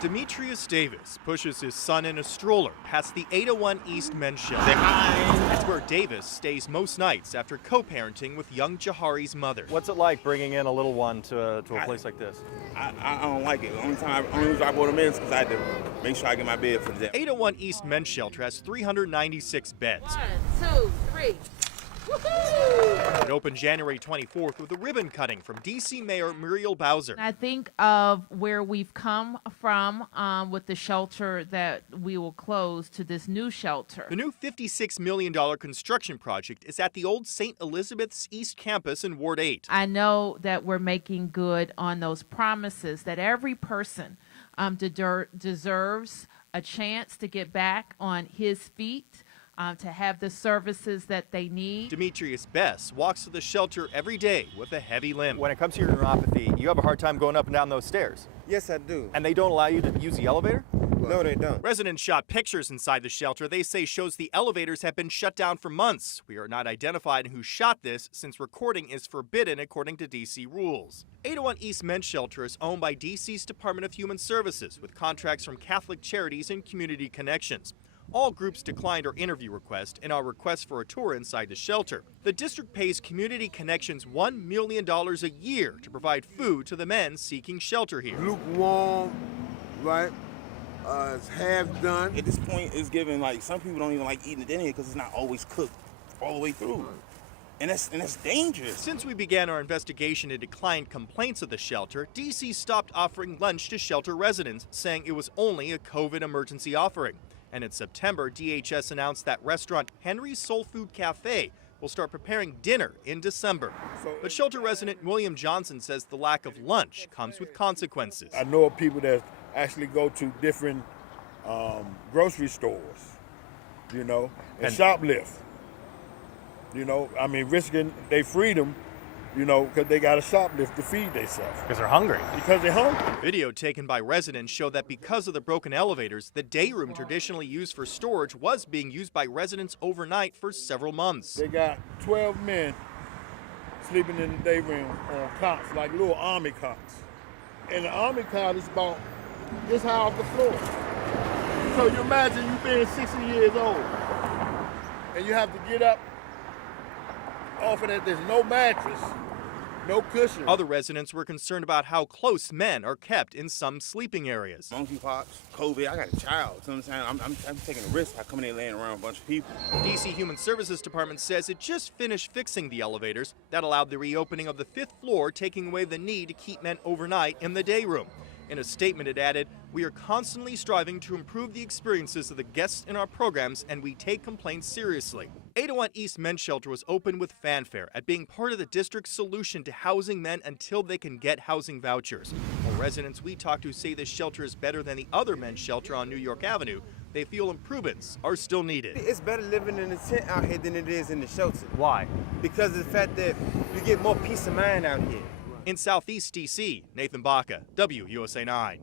Dmetrius Davis pushes his son in a stroller past the 801 East Men's Shelter. Say hi. That's where Davis stays most nights after co-parenting with young Jahari's mother. What's it like bringing in a little one to a place like this? I don't like it. The only reason I brought him in is because I had to make sure I get my bed for the day. 801 East Men's Shelter has 396 beds. 1, 2, 3. It opened January 24th with a ribbon cutting from D.C. Mayor Muriel Bowser. I think of where we've come from with the shelter that we will close to this new shelter. The new $56 million construction project is at the old St. Elizabeth's East Campus in Ward 8. I know that we're making good on those promises that every person deserves a chance to get back on his feet, to have the services that they need. Demetrius Bess walks to the shelter every day with a heavy limp. When it comes to your neuropathy, you have a hard time going up and down those stairs. Yes, I do. And they don't allow you to use the elevator? No, they don't. Residents shot pictures inside the shelter they say shows the elevators have been shut down for months. We are not identifying who shot this since recording is forbidden according to D.C. rules. 801 East Men's Shelter is owned by D.C.'s Department of Human Services with contracts from Catholic Charities and Community Connections. All groups declined our interview request and our request for a tour inside the shelter. The district pays Community Connections $1 million a year to provide food to the men seeking shelter here. Lukewarm, right? It's half done. At this point, it's given like some people don't even like eating it in here because it's not always cooked all the way through. And that's dangerous. Since we began our investigation into client complaints of the shelter, D.C. stopped offering lunch to shelter residents, saying it was only a COVID emergency offering. And in September, DHS announced that restaurant Henry's Soul Food Cafe will start preparing dinner in December. But shelter resident William Johnson says the lack of lunch comes with consequences. I know of people that actually go to different grocery stores, and shoplift. Risking their freedom, because they got to shoplift to feed themselves. Because they're hungry. Because they're hungry. Video taken by residents show that because of the broken elevators, the day room traditionally used for storage was being used by residents overnight for several months. They got 12 men sleeping in the day room on cots, like little army cots. And the army cot is about this high off the floor. So you imagine you being 60 years old, and you have to get up off of that. There's no mattress, no cushion. Other residents were concerned about how close men are kept in some sleeping areas. Monkeypox, COVID, I got a child. So I'm taking a risk by coming in laying around a bunch of people. D.C. Human Services Department says it just finished fixing the elevators that allowed the reopening of the 5th floor, taking away the need to keep men overnight in the day room. In a statement, it added, "We are constantly striving to improve the experiences of the guests in our programs, and we take complaints seriously." 801 East Men's Shelter was opened with fanfare at being part of the district's solution to housing men until they can get housing vouchers. While residents we talked to say this shelter is better than the other men's shelter on New York Avenue, they feel improvements are still needed. It's better living in the tent out here than it is in the shelter. Why? Because of the fact that you get more peace of mind out here. In Southeast D.C., Nathan Baca, WUSA 9.